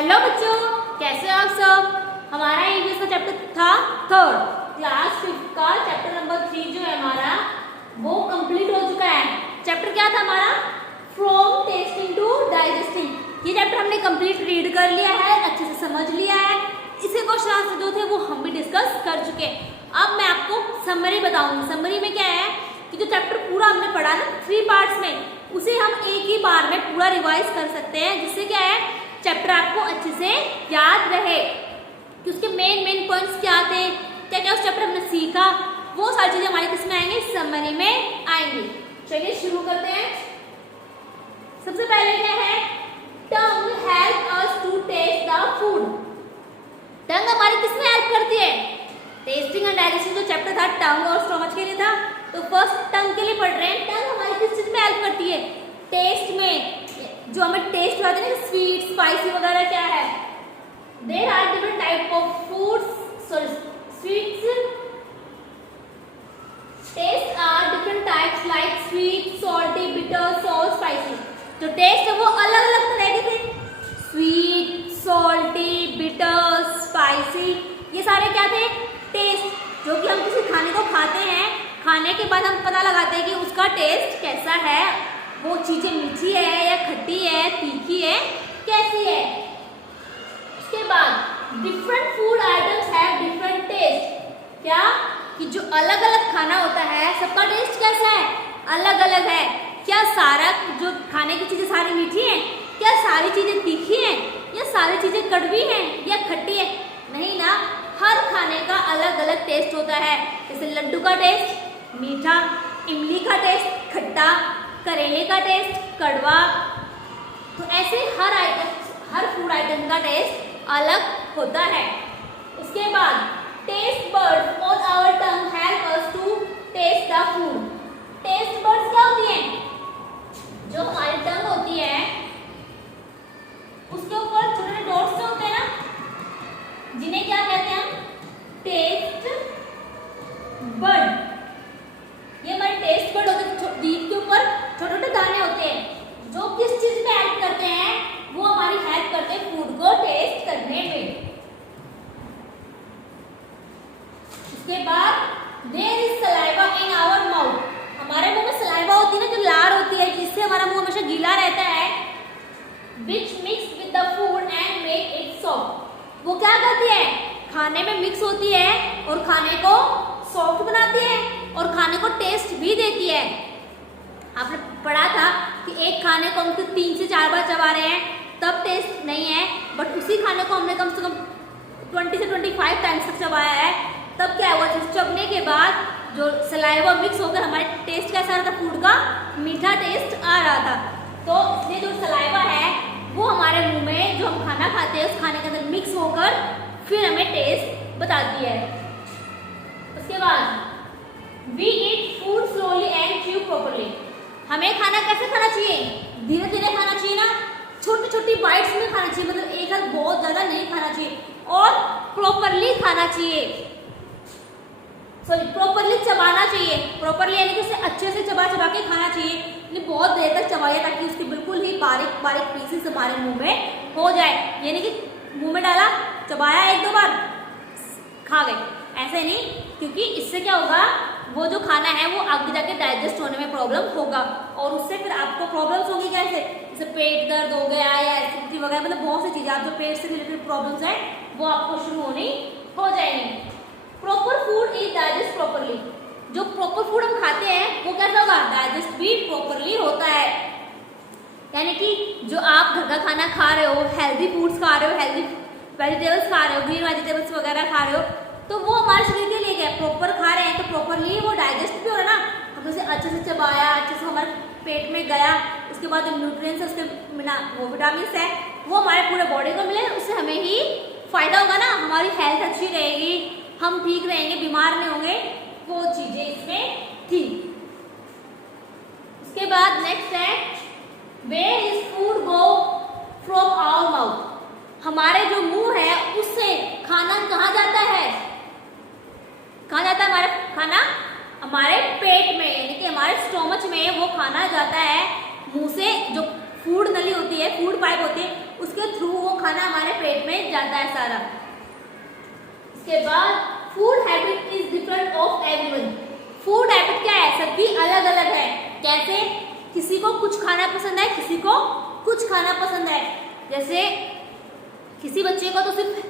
Hello बच्चों, कैसे हो आप सब। हमारा इंग्लिश का चैप्टर था थर्ड क्लास 5 का चैप्टर नंबर 3 जो है हमारा वो कंप्लीट हो चुका है। चैप्टर क्या था हमारा, फ्रॉम टेस्टिंग टू डाइजेस्टिंग। ये चैप्टर हमने कंप्लीट रीड कर लिया है, अच्छे से समझ लिया है। इसके क्वेश्चन आंसर जो थे वो हम भी डिस्कस कर चुके हैं। अब मैं आपको समरी बताऊंगी। समरी में क्या है कि जो चैप्टर पूरा हमने पढ़ा ना 3 पार्ट्स में, उसे हम एक ही बार में पूरा रिवाइज कर सकते हैं, जिससे क्या है चैप्टर आपको अच्छे से याद रहे कि उसके मेन पॉइंट्स क्या थे, क्या क्या उस चैप्टर हमने सीखा। वो सारी चीजें हमारे किस में आएंगे, समरी में आएंगी। चलिए शुरू करते हैं। सबसे पहले क्या है, tongue help us to taste the food. Tongue हमारी किस में हेल्प करती है, टेस्टिंग एंड डाइजेस्टिंग जो चैप्टर था टंग और स्टमच के लिए था, तो फर्स्ट टंग के लिए पढ़ रहे हैं। टंग हमारी किस चीज में हेल्प करती है, टेस्ट में। जो हमें टेस्ट आते हैं ना, स्वीट स्पाइसी वगैरह क्या है, there are different type of foods, sorry sweets, taste are different types like sweet, salty, bitter, sour, spicy. जो टेस्ट है वो अलग अलग तरह के थे, स्वीट, सॉल्टी, बिटर, स्पाइसी, ये सारे क्या थे, टेस्ट। जो कि हम किसी खाने को खाते हैं, खाने के बाद हम पता लगाते हैं कि उसका टेस्ट कैसा है, वो चीजें मीठी है या खट्टी है, तीखी है, कैसी है। उसके बाद different food items have different taste. क्या कि जो अलग अलग खाना होता है सबका टेस्ट कैसा है, अलग अलग है। क्या सारा जो खाने की चीजें सारी मीठी हैं, क्या सारी चीजें तीखी हैं, या सारी चीजें कड़वी हैं या खट्टी है, नहीं ना। हर खाने का अलग अलग टेस्ट होता है। जैसे लड्डू का टेस्ट मीठा, इमली का टेस्ट खट्टा, करेले का टेस्ट कड़वा। तो ऐसे हर फूड आइटम का टेस्ट अलग होता है। उसके बाद taste buds on our tongue help us to taste the food. Taste buds क्या होती हैं, जो हमारी टंग होती है उसके ऊपर छोटे छोटे डॉट्स होते हैं ना, जिन्हें क्या कहते हैं हम, टेस्ट बड। ये हमारे टेस्ट बड होते हैं, जीभ के ऊपर छोटे छोटे दाने होते हैं, जो किस चीज में हेल्प करते हैं, वो हमारी हेल्प करते हैं फूड को टेस्ट करने में। उसके बाद there is saliva in our mouth. हमारे मुंह में सलाइवा होती है ना, जो लार होती है, जिससे हमारा मुंह हमेशा गीला रहता है, which mix with the food and make it soft. वो क्या करती है, खाने में मिक्स होती है और खाने को सॉफ्ट बनाती है और खाने को टेस्ट भी देती है। आपने पढ़ा था कि एक खाने को हम 3 से 4 बार चबा रहे हैं तब टेस्ट नहीं है, बट उसी खाने को हमने कम से कम 20 से 25 टाइम्स तक चबाया है, तब क्या हुआ, चबने के बाद जो सलाइवा मिक्स होकर हमारे टेस्ट कैसा रहा था, फूड का मीठा टेस्ट आ रहा था। तो इसलिए जो सलाइवा है वो हमारे मुंह में जो हम खाना खाते हैं उस खाने के अंदर मिक्स होकर फिर हमें टेस्ट बताती है। उसके बाद we eat food slowly and chew properly. हमें खाना कैसे खाना चाहिए, धीरे धीरे खाना चाहिए ना, छोटी छोटी बाइट्स में खाना चाहिए, मतलब एक साथ बहुत ज्यादा नहीं खाना चाहिए, और प्रॉपरली खाना चाहिए, सॉरी प्रॉपरली चबाना चाहिए। प्रॉपरली यानी कि उसे अच्छे से चबा चबा के खाना चाहिए, यानी बहुत देर तक चबाइए ताकि उसके बिल्कुल ही बारीक बारीक पीसेस हमारे मुंह में हो जाए। यानी कि मुंह में डाला, चबाया 1-2 बार, खा गए, ऐसे नहीं, क्योंकि इससे क्या होगा, वो जो खाना है वो आगे जाके डाइजेस्ट होने में प्रॉब्लम होगा, और उससे फिर आपको प्रॉब्लम्स होगी कैसे, जैसे पेट दर्द हो गया या एसिडिटी वगैरह, मतलब बहुत सी चीजें, आप जो पेट से रिलेटेड प्रॉब्लम्स हैं वो आपको शुरू होनी हो जाएंगी। Proper food is digest properly. जो प्रॉपर फूड हम खाते हैं वो कैसा होगा, डाइजेस्ट भी प्रॉपरली होता है। यानी कि जो आप घर का खाना खा रहे हो, हेल्दी फूड्स खा रहे हो, हेल्दी वेजिटेबल्स खा रहे हो, ग्रीन वेजिटेबल्स वगैरह खा रहे हो, तो वो हमारे शरीर के लिए क्या प्रॉपर खा रहे हैं, तो प्रॉपरली वो डाइजेस्ट भी हो रहा है ना, हम उसे अच्छे से चबाया, अच्छे से हमारे पेट में गया, उसके बाद जो न्यूट्रिएंट्स है उसके मिला, वो विटामिन है वो हमारे पूरे बॉडी को मिले, उससे हमें ही फायदा होगा ना, हमारी हेल्थ अच्छी रहेगी, हम ठीक रहेंगे, बीमार नहीं होंगे, वो चीजें इसमें थी। उसके बाद नेक्स्ट है where is food go from our mouth. हमारे जो मुंह है उससे खाना कहाँ जाता है, कहाँ जाता है हमारा खाना, हमारे पेट में, यानी कि हमारे स्टोमच में वो खाना जाता है। मुंह से जो फूड नली होती होती है, फूड पाइप होती है, उसके थ्रू वो खाना हमारे पेट में जाता है सारा। इसके बाद food habit is different of everyone. Food habit क्या है, सबकी अलग अलग है। कैसे, किसी को कुछ खाना पसंद है, किसी को कुछ खाना पसंद है। जैसे किसी बच्चे को तो सिर्फ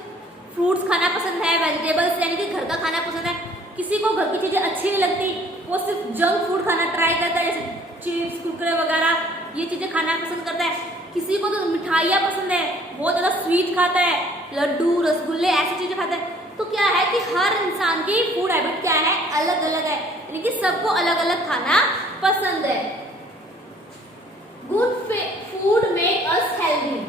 फ्रूट्स खाना पसंद है, वेजिटेबल्स यानी कि घर का खाना पसंद है। किसी को घर की चीजें अच्छी नहीं लगती, वो सिर्फ जंक फूड खाना ट्राई करता है, जैसे चिप्स, कुरकुरे वगैरह ये चीजें खाना पसंद करता है। किसी को तो मिठाइयाँ पसंद है, बहुत ज़्यादा स्वीट खाता है, लड्डू, रसगुल्ले ऐसी चीजें खाता है। तो क्या है कि हर इंसान की फूड हैबिट क्या है, अलग अलग है, यानी कि सबको अलग अलग खाना पसंद है। Good food make us healthy.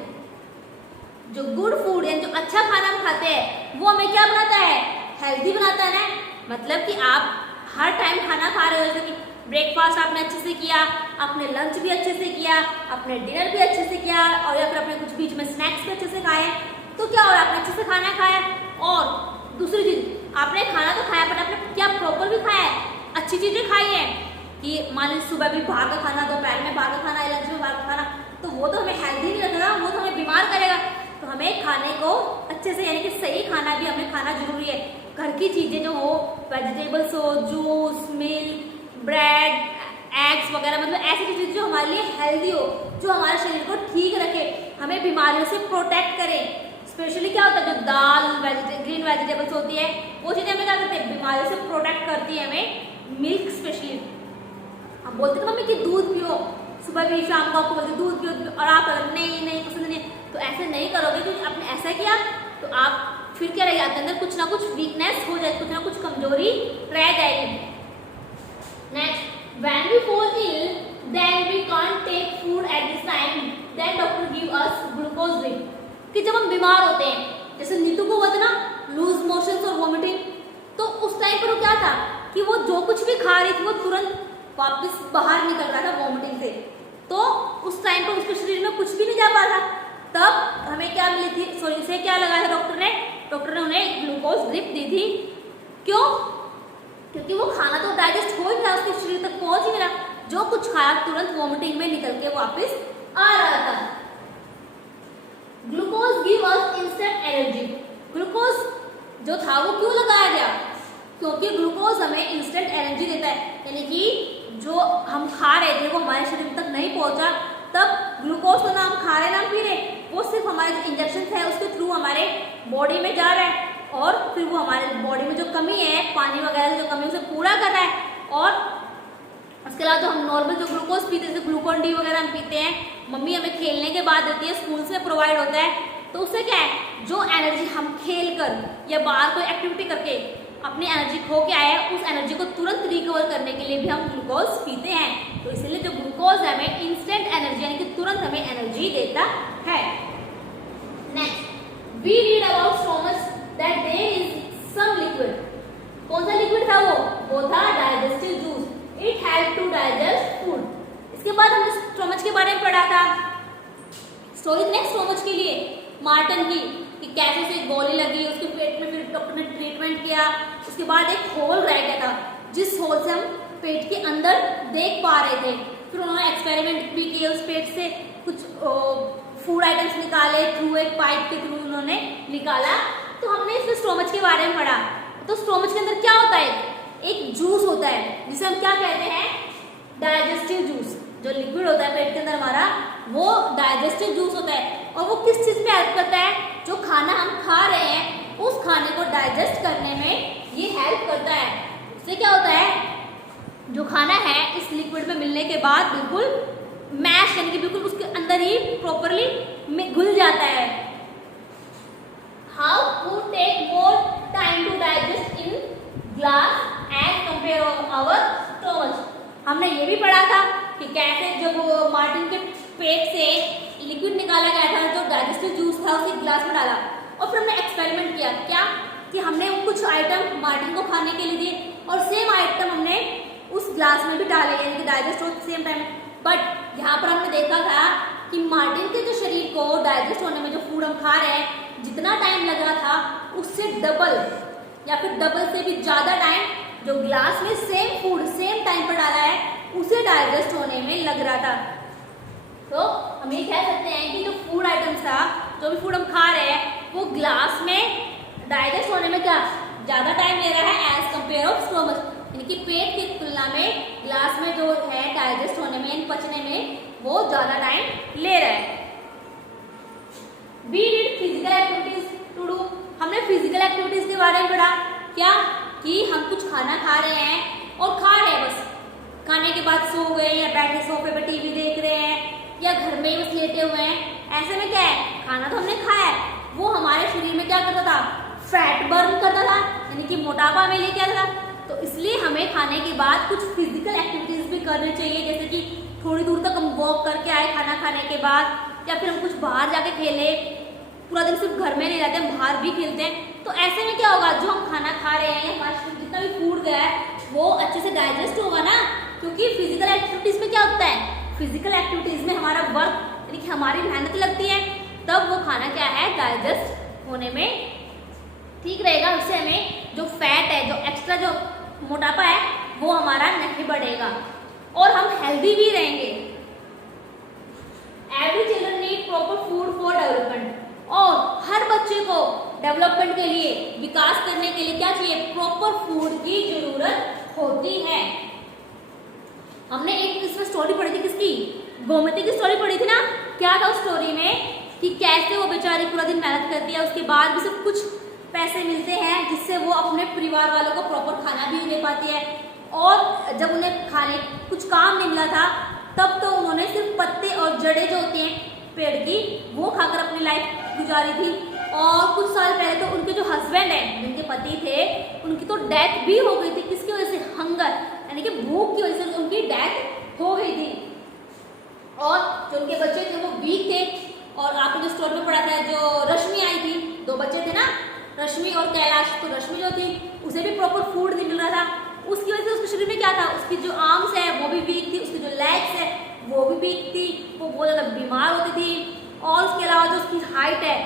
जो गुड फूड है, जो अच्छा खाना हम खाते हैं, वो हमें क्या बनाता है, हेल्दी बनाता है ना। मतलब कि आप हर टाइम खाना खा रहे हो, जैसे कि ब्रेकफास्ट आपने अच्छे से किया, आपने लंच भी अच्छे से किया, आपने डिनर भी अच्छे से किया, और या फिर आपने कुछ बीच में स्नैक्स भी अच्छे से खाए, तो क्या हो रहा है, आपने अच्छे से खाना खाया। और दूसरी चीज, आपने खाना तो खाया, पर आपने क्या प्रॉपर भी खाया है, अच्छी चीजें खाई है। कि मान लीजिए सुबह भी बाहर का खाना, दोपहर में बाहर का खाना, लंच में बाहर का खाना, तो वो तो हमें हेल्दी नहीं रखेगा, वो तो हमें बीमार करेगा। तो हमें खाने को अच्छे से, यानी कि सही खाना भी हमें खाना जरूरी है। घर की चीजें जो हो, वेजिटेबल्स हो, जूस, मिल्क, ब्रेड, एग्स वगैरह, मतलब ऐसी चीजें जो हमारे लिए हेल्दी हो, जो हमारे शरीर को ठीक रखे, हमें बीमारियों से प्रोटेक्ट करे। स्पेशली क्या होता है, जो दाल, ग्रीन वेजिटेबल्स होती है, वो चीजें हमें क्या करते हैं, बीमारियों से प्रोटेक्ट करती है हमें। मिल्क स्पेशली, हम बोलते हैं मम्मी कि दूध पियो, सुबह भी शाम को आपको बोलते दूध पियो, और आप अगर नहीं पसंद नहीं, तो ऐसे नहीं करोगे, क्योंकि आपने ऐसा किया तो आप फिर क्या रहेगा, आपके अंदर कुछ ना कुछ वीकनेस हो जाएगी, कुछ ना कुछ कमजोरी रह जाएगी। Next, when we fall ill, then we can't take food at this time, then doctor give us glucose drip। कि जब हम बीमार होते हैं, जैसे नीतू को हुआ था ना लूज मोशंस और वॉमिटिंग, तो उस टाइम पर वो क्या था कि वो जो कुछ भी खा रही थी वो तुरंत वापस बाहर निकल रहा था वॉमिटिंग से। तो उस टाइम पर उसके शरीर में कुछ भी नहीं जा पा रहा। तब हमें क्या मिली थी, सॉरी से क्या लगाया था डॉक्टर ने उन्हें ग्लूकोज ड्रिप दी थी। क्यों? क्योंकि वो खाना तो डाइजेस्ट हो ही रहा, उसके शरीर तक पहुंच ही नहीं रहा, जो कुछ खाया तुरंत वॉमिटिंग में निकल के वापस आ रहा था। Glucose give us instant energy. Glucose जो था वो क्यों लगाया गया? क्योंकि ग्लूकोज हमें इंस्टेंट एनर्जी देता है, यानी कि जो हम खा रहे थे वो हमारे शरीर तक नहीं पहुंचा, तब ग्लूकोज तो ना हम खा रहे ना पी रहे, वो सिर्फ हमारे जो इंजेक्शन है उसके थ्रू हमारे बॉडी में जा रहा है, और फिर वो हमारे बॉडी में जो कमी है, पानी वगैरह जो कमी है, उसे पूरा कर रहा है। और उसके अलावा जो हम नॉर्मल जो ग्लूकोज पीते हैं, ग्लूकोन डी वगैरह हम पीते हैं, मम्मी हमें खेलने के बाद देती है, स्कूल से प्रोवाइड होता है, तो उससे क्या है, जो एनर्जी हम खेल कर या बाहर कोई एक्टिविटी करके अपनी एनर्जी खो के आए हैं, उस एनर्जी को तुरंत रिकवर करने के लिए भी हम ग्लूकोज पीते हैं। तो इसलिए जो ग्लूकोज है हमें इंस्टेंट एनर्जी, यानी कि तुरंत हमें एनर्जी देता है। Next, we read about stomach that there is some liquid. कौन सा लिक्विड था वो था digestive juice. It help to digest food. इसके बाद हमने स्टोमच के बारे में पढ़ा था। स्टोरी नेक्स्ट स्टोमच के लिए मार्टन की, कि कैसे उसे गोली लगी, उसके पेट में, फिर डॉक्टर ने ट्रीटमेंट किया, उसके बाद एक होल रह गया था, जिस होल से हम पेट के अंदर देख पा रहे थे। फिर उन्होंने एक्सपेरिमेंट भी किए, उस पेट से कुछ फूड आइटम्स निकाले, थ्रू एक पाइप के थ्रू उन्होंने निकाला। तो हमने इसमें स्टोमच के बारे में पढ़ा। तो स्टोमच के अंदर क्या होता है, एक जूस होता है जिसे हम क्या कहते हैं, डाइजेस्टिव जूस। जो लिक्विड होता है पेट के अंदर हमारा, वो डाइजेस्टिव जूस होता है। और वो किस चीज पे हेल्प करता है, जो खाना हम खा रहे हैं उस खाने को डाइजेस्ट करने में ये हेल्प करता है। इससे क्या होता है, जो खाना है इस लिक्विड में मिलने के बाद बिल्कुल मैश, यानी कि बिल्कुल उसके अंदर ही प्रॉपरली घुल जाता है। How food take more time to digest in glass as compare our stomach. हमने ये भी पढ़ा था कि कैसे जब मार्टिन के पेट से लिक्विड निकाला गया था, जो डाइजेस्टिव जूस था उसे ग्लास में डाला, और फिर हमने एक्सपेरिमेंट किया। क्या कि हमने कुछ आइटम मार्टिन को खाने के लिए दिए, और सेम आइटम हमने उस ग्लास में भी डाले, यानी कि डाइजेस्ट हो सेम टाइम। बट यहाँ पर हमने देखा था कि मार्टिन के जो शरीर को डाइजेस्ट होने में, जो फूड हम खा रहे हैं, जितना टाइम लग रहा था उससे डबल या फिर डबल से भी ज्यादा टाइम जो ग्लास में सेम फूड सेम टाइम पर डाला है उसे डाइजेस्ट होने में लग रहा था। तो हम ये कह सकते हैं जो भी फूड हम खा रहे हैं वो ग्लास में डाइजेस्ट होने में क्या ज़्यादा टाइम ले रहा है एज कम्पेयर ऑफ स्टोमच, यानी कि पेट की तुलना में ग्लास में जो है डाइजेस्ट होने में, पचने में वो ज़्यादा टाइम ले रहा है। We need physical activities to do। हमने फिजिकल एक्टिविटीज के बारे में पढ़ा क्या कि हम कुछ खाना खा रहे हैं और खा रहे हैं, बस खाने के बाद सो गए या बैठे सोफे पे टीवी देख रहे हैं या घर में ही बस लेटे हुए हैं। ऐसे में क्या है, खाना तो हमने खाया है, वो हमारे शरीर में क्या करता था, फैट बर्न करता था, यानी कि मोटापा में लेके आता था। तो इसलिए हमें खाने के बाद कुछ फिजिकल एक्टिविटीज भी करनी चाहिए, जैसे कि थोड़ी दूर तक हम वॉक करके आए खाना खाने के बाद, या फिर हम कुछ बाहर जाके खेले, पूरा दिन सिर्फ घर में नहीं रहते, हम बाहर भी खेलते हैं। तो ऐसे में क्या होगा, जो हम खाना खा रहे हैं, हमारे शरीर जितना भी फूड गया है वो अच्छे से डाइजेस्ट होगा ना, क्योंकि फिजिकल एक्टिविटीज में क्या होता है, फिजिकल एक्टिविटीज में हमारा वर्क यानी कि हमारी मेहनत लगती है, तब वो खाना क्या है डाइजेस्ट होने में ठीक रहेगा। उससे हमें जो फैट है, जो एक्स्ट्रा जो मोटापा है वो हमारा नहीं बढ़ेगा और हम हेल्दी भी रहेंगे। Every children need proper food for development, और हर बच्चे को डेवलपमेंट के लिए, विकास करने के लिए क्या चाहिए, प्रॉपर फूड की जरूरत होती है। हमने एक इसमें स्टोरी पढ़ी थी, किसकी, गोमती की स्टोरी पढ़ी थी ना। क्या था उस स्टोरी में कि कैसे वो बेचारी पूरा दिन मेहनत करती है, उसके बाद भी सब कुछ पैसे मिलते हैं जिससे वो अपने परिवार वालों को प्रॉपर खाना भी दे पाती है। और जब उन्हें खाने कुछ काम नहीं मिला था तब तो उन्होंने सिर्फ पत्ते और जड़ें जो होती हैं पेड़ की वो खाकर अपनी लाइफ गुजारी थी। और कुछ साल पहले तो उनके जो हस्बैंड हैं, जिनके पति थे, उनकी तो डेथ भी हो गई थी। किसकी वजह से, हंगर यानी कि भूख की वजह से उनकी डेथ हो गई थी। और जो उनके बच्चे थे वो वीक थे। और आपने जो स्टोरी में पढ़ा था, जो रश्मि आई थी, 2 बच्चे थे ना, रश्मि और कैलाश। तो रश्मि जो थी उसे भी प्रॉपर फूड नहीं मिल रहा था, उसकी वजह से उसके शरीर में क्या था, उसकी जो आर्म्स है वो भी वीक थी, उसकी जो लेग्स है वो भी वीक थी, वो बहुत ज़्यादा बीमार होती थी। और उसके अलावा जो उसकी हाइट है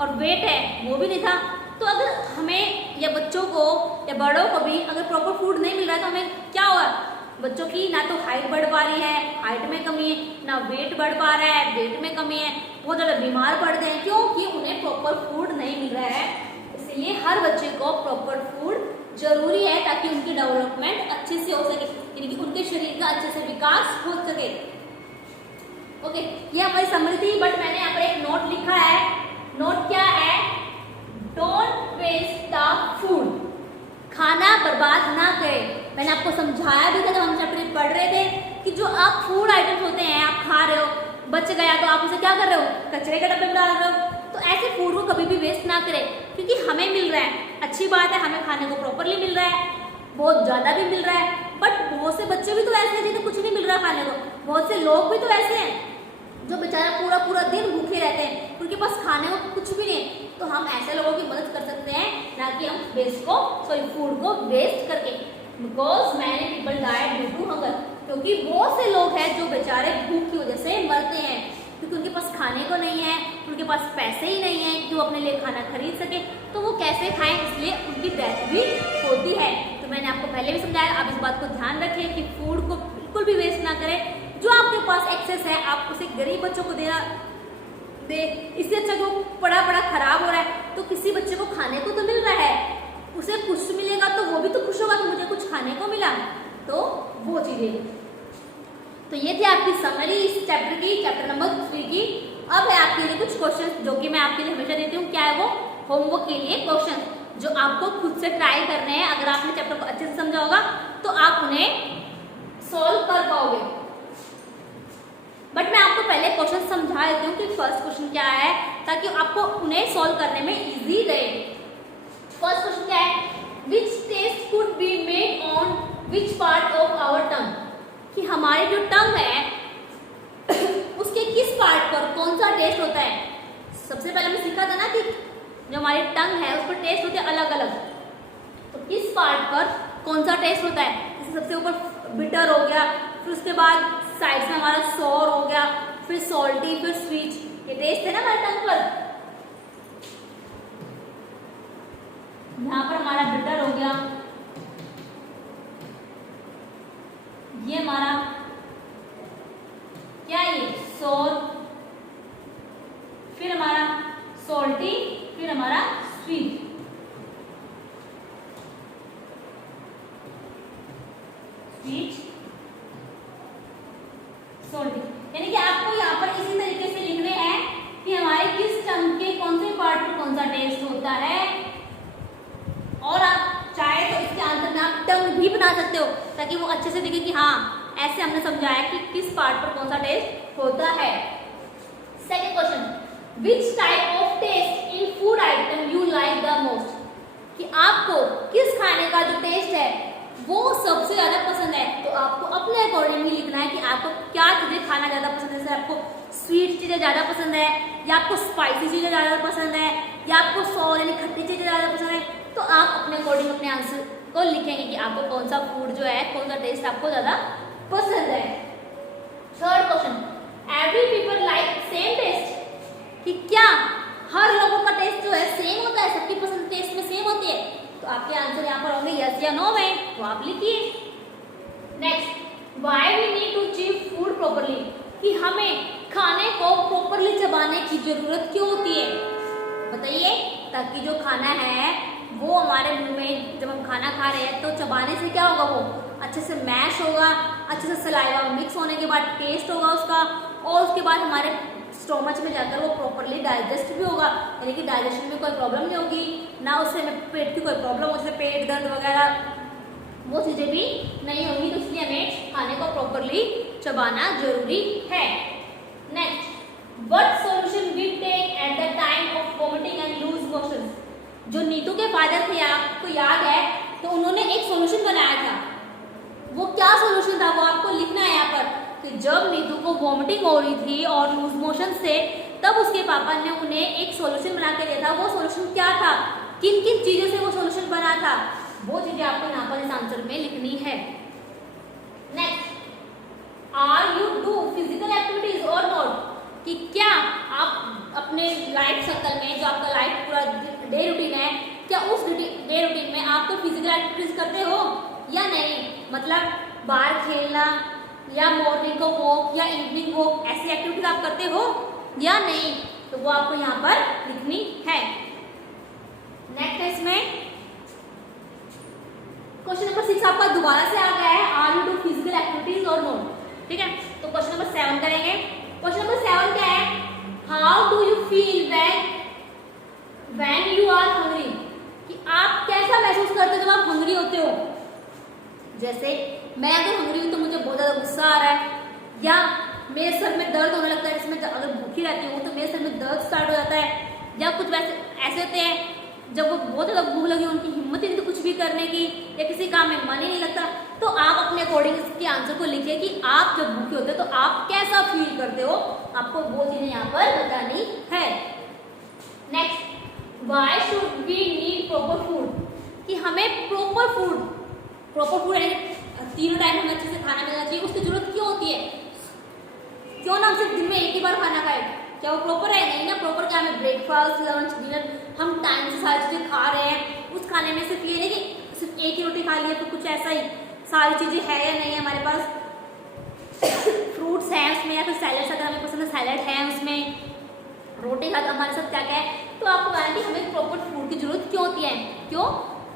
और वेट है वो भी नहीं था। तो अगर हमें या बच्चों को या बड़ों को भी अगर प्रॉपर फूड नहीं मिल रहा है तो हमें क्या हुआ, बच्चों की ना तो हाइट बढ़ पा रही है, हाइट में कमी है, ना वेट बढ़ पा रहा है, वेट में कमी है, बहुत ज़्यादा बीमार पड़ते हैं, क्योंकि उन्हें प्रॉपर फूड नहीं मिल रहा है। इसलिए हर बच्चे को प्रॉपर फूड जरूरी है ताकि उनकी डेवलपमेंट अच्छे से हो सके, यानी कि उनके शरीर का अच्छे से विकास हो सके। ओके, ये हमारी समरी थी, बट मैंने यहाँ पर एक नोट लिखा है। नोट क्या है, डोंट वेस्ट द फूड, खाना बर्बाद ना करें। मैंने आपको समझाया भी था जब हम चैप्टर पढ़ रहे थे कि जो आप फूड आइटम्स होते हैं, आप खा रहे हो, बच गया तो आप उसे क्या कर रहे हो, कचरे के डब्बे में डाल रहे हो। तो ऐसे फूड को कभी भी वेस्ट ना करें, क्योंकि हमें मिल रहा है, अच्छी बात है, हमें खाने को प्रॉपरली मिल रहा है, बहुत ज़्यादा भी मिल रहा है। बट बहुत से बच्चे भी तो ऐसे हैं जिन्हें कुछ नहीं मिल रहा खाने को, बहुत से लोग भी तो ऐसे हैं जो बेचारा पूरा पूरा दिन भूखे रहते हैं, उनके पास खाने को कुछ भी नहीं। तो हम ऐसे लोगों की मदद कर सकते हैं, ना कि हम फूड को वेस्ट करके। Because many people died due to hunger, क्योंकि बहुत से लोग हैं जो बेचारे भूख की वजह से मरते हैं, क्योंकि उनके पास खाने को नहीं है, उनके पास पैसे ही नहीं है कि वो अपने लिए खाना खरीद सके, तो वो कैसे खाएं, इसलिए उनकी डेथ भी होती है। तो मैंने आपको पहले भी समझाया, आप इस बात को ध्यान रखें कि फूड को बिल्कुल भी वेस्ट ना करें। जो आपके पास एक्सेस है आप उसे गरीब बच्चों को दे। इससे अच्छा जो पड़ा खराब हो रहा है तो किसी बच्चे को खाने को तो मिल रहा है, उसे कुछ मिलेगा तो वो भी तो खुश होगा कि मुझे कुछ खाने को मिला। तो वो चीजें, तो ये थी आपकी समरी इस चैप्टर की, चैप्टर नंबर 3 की। अब है आपके लिए कुछ क्वेश्चन जो कि मैं आपके लिए हमेशा देती हूँ। क्या है वो, होमवर्क के लिए क्वेश्चन जो आपको खुद से ट्राई करने हैं। अगर आपने चैप्टर को अच्छे से समझा होगा तो आप उन्हें सॉल्व कर पाओगे। बट मैं आपको पहले क्वेश्चन समझा देती हूँ कि फर्स्ट क्वेश्चन क्या है, ताकि आपको उन्हें सॉल्व करने में इजी रहे। फर्स्ट क्वेश्चन क्या है, which taste could be made on which part of our tongue, कि हमारी जो टंग है उसके किस पार्ट पर कौन सा टेस्ट होता है। सबसे पहले हमने सीखा था ना कि जो हमारी टंग है उस पर टेस्ट होते हैं अलग अलग, तो किस पार्ट पर कौन सा टेस्ट होता है। जैसे सबसे ऊपर बिटर हो गया, फिर उसके बाद साइड्स में हमारा सॉर हो गया, फिर सॉल्टी, फिर स्वीट, ये टेस्ट है ना हमारे टंग पर। यहाँ पर हमारा बिटर हो गया, ये हमारा क्या है, ये सॉर, फिर हमारा सॉल्टी, फिर हमारा स्वीट। स्वीट, सॉल्टी, यानी कि आपको यहाँ पर इसी तरीके से लिखने हैं कि हमारे किस टंग के कौन से पार्ट पर कौन सा टेस्ट होता है। और आप चाहे तो इसके आंसर में आप टंग भी बना सकते हो ताकि वो अच्छे से दिखे कि हाँ ऐसे हमने समझाया कि किस पार्ट पर कौन सा टेस्ट होता है। Second question, which type of taste in food item you like the most, कि आपको किस खाने का जो टेस्ट है वो सबसे ज्यादा पसंद है। तो आपको अपने अकॉर्डिंग ही लिखना है कि आपको क्या चीजें खाना ज्यादा पसंद है। जैसे आपको स्वीट चीजें ज्यादा पसंद है, या आपको स्पाइसी चीजें ज्यादा पसंद है, या आपको सॉर यानी खट्टी चीजें ज्यादा पसंद है। तो आप अपने अकॉर्डिंग अपने आंसर को लिखेंगे कि आपको कौन सा फूड जो है, कौन सा टेस्ट आपको ज्यादा पसंद है। Third question, every people like same taste, कि क्या हर लोगों का टेस्ट जो है सेम होता है, सबकी पसंद टेस्ट में सेम होती है। तो आपके आंसर यहाँ पर होंगे यस या नो में, तो आप लिखिए। Next, why we need to chew food properly, कि हमें खाने को प्रॉपर्ली चबाने की जरूरत क्यों होती है, बताइए। ताकि जो खाना है वो हमारे मुंह में जब हम खाना खा रहे हैं तो चबाने से क्या होगा, वो अच्छे से मैश होगा, अच्छे से सलाइवा मिक्स होने के बाद टेस्ट होगा उसका, और उसके बाद हमारे स्टोमच में जाकर वो प्रॉपर्ली डाइजेस्ट भी होगा, यानी कि डाइजेशन में कोई प्रॉब्लम नहीं होगी, ना उससे हमें पेट की कोई प्रॉब्लम हो जैसे पेट दर्द वगैरह, वो चीज़ें भी नहीं होगी। तो इसलिए हमें खाने को प्रॉपर्ली चबाना जरूरी है। Next, what solution we take at the time of vomiting and loose motion, जो नीतू के फादर थे आपको याद है, तो उन्होंने एक सॉल्यूशन बनाया था। वो क्या सॉल्यूशन था वो आपको लिखना है यहाँ पर, कि जब नीतू को वॉमिटिंग हो रही थी और लूज मोशन से, तब उसके पापा ने उन्हें एक सॉल्यूशन बना के दिया था। वो सॉल्यूशन क्या था, किन किन चीजों से वो सॉल्यूशन बना था, वो चीजें आपको यहाँ पर इस आंसर में लिखनी है। Next, are you do physical activities or not, कि क्या आप अपने लाइफ सर्कल में जो आपका लाइफ पूरा डे रूटीन है, क्या उस डे रूटीन में आप तो फिजिकल एक्टिविटीज करते हो या नहीं। मतलब बाहर खेलना या मॉर्निंग को वॉक या इवनिंग वॉक, ऐसी एक्टिविटीज आप करते हो या नहीं, तो वो आपको यहाँ पर लिखनी है। नेक्स्ट है इसमें क्वेश्चन नंबर 6 आपका दोबारा से आ गया है, are you do physical activities or not, ठीक है। तो क्वेश्चन नंबर 7 करेंगे। क्वेश्चन नंबर 7 क्या है, how do you feel when you are hungry, कि आप कैसा महसूस करते हो जब आप हंग्री होते हो। जैसे मैं अगर हंग्री हूँ तो मुझे बहुत ज्यादा गुस्सा आ रहा है, या मेरे सर में दर्द होने लगता है, जिसमें अगर भूखी रहती हूँ तो मेरे सर में दर्द स्टार्ट हो जाता है, या कुछ वैसे ऐसे होते हैं जब वो बहुत ज्यादा भूख लगी, उनकी हिम्मत ही नहीं कुछ भी करने की, या किसी काम में मन ही नहीं लगता। तो आप अपने अकॉर्डिंग इसके आंसर को लिखिए कि आप जब भूखे होते हो तो आप कैसा फील करते हो, आपको वो चीजें यहाँ पर बतानी है। Next, why should we need proper food, कि हमें प्रॉपर फूड यानी तीनों टाइम हमें अच्छे से खाना मिलना चाहिए, उसकी जरूरत क्यों होती है। क्यों ना हम सिर्फ दिन में एक ही बार खाना खाए, क्या वो प्रॉपर है, नहीं ना। प्रॉपर क्या, हमें ब्रेकफास्ट लंच डिनर हम टाइम से सारी चीजें खा रहे हैं। उस खाने में सिर्फ ये नहीं कि सिर्फ एक ही रोटी खा ली है, तो कुछ ऐसा ही सारी चीजें है या नहीं है हमारे पास, फ्रूट्स हैं उसमें, या फिर सैलड अगर हमें पसंद है सैलड है उसमें, रोटी खाता हमारे साथ क्या क्या है। तो आपको बताना कि हमें प्रॉपर फूड की जरूरत क्यों होती है, क्यों,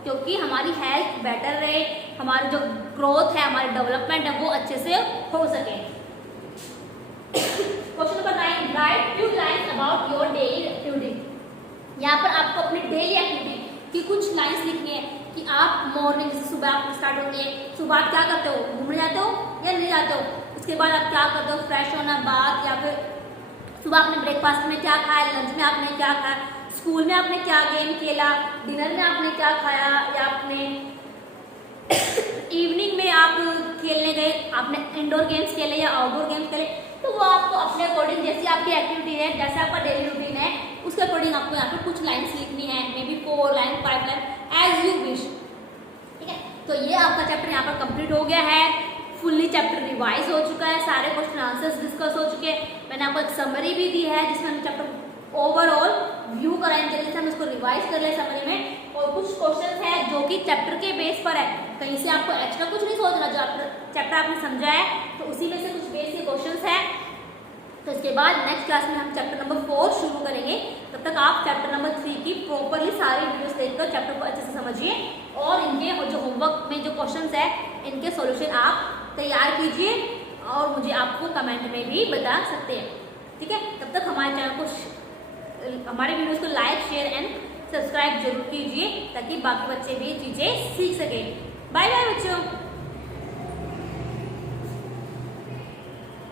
क्योंकि हमारी हेल्थ बेटर रहे, हमारी जो ग्रोथ है, हमारी डेवलपमेंट है वो अच्छे से हो सके। Question number 9, right few lines about your daily activity, यहाँ पर आपको अपनी डेली एक्टिविटी की कुछ लाइन्स लिखनी है कि आप मॉर्निंग जैसे सुबह आप स्टार्ट होती है, सुबह आप क्या करते हो, घूमने जाते हो या नहीं जाते हो। उसके बाद आप क्या करते हो, फ्रेश होना, बात, या फिर सुबह आपने ब्रेकफास्ट में क्या खाया, लंच में आपने क्या खाया, स्कूल में आपने क्या गेम खेला, डिनर में आपने क्या खाया, या आपने इवनिंग में आप खेलने गए, आपने इंडोर गेम्स खेले या आउटडोर गेम्स खेले। तो वो आपको अपने अकॉर्डिंग जैसी आपकी एक्टिविटी है, जैसे आपका डेली रूटीन है, उसके अकॉर्डिंग आपको यहाँ पर कुछ लाइन्स लिखनी है, maybe 4 line 5 line as you wish, ठीक है। तो ये आपका चैप्टर यहाँ पर कंप्लीट हो गया है, फुल्ली चैप्टर रिवाइज हो चुका है, सारे क्वेश्चन आंसर्स डिस्कस हो चुके हैं। मैंने आपको एक समरी भी दी है जिसमें हम चैप्टर ओवरऑल व्यू कराएंगे, जैसे हम इसको रिवाइज कर ले समरी में। और कुछ क्वेश्चन है जो कि चैप्टर के बेस पर है, कहीं से आपको एक्स्ट्रा कुछ नहीं सोचना, जो चैप्टर आपने समझा है तो उसी में से कुछ बेसिक क्वेश्चन है। तो इसके बाद नेक्स्ट क्लास में हम चैप्टर नंबर 4 शुरू करेंगे। तब तब तक आप चैप्टर नंबर 3 की प्रॉपरली सारी वीडियोस देखकर चैप्टर को अच्छे से समझिए और इनके जो होमवर्क में जो क्वेश्चंस है इनके सॉल्यूशन आप तैयार कीजिए और मुझे आपको कमेंट में भी बता सकते हैं। ठीक है, तब तक हमारे चैनल को, हमारे वीडियोस को लाइक, शेयर एंड सब्सक्राइब जरूर कीजिए ताकि बाकी बच्चे भी चीजें सीख सकें। बाय बाय बच्चों।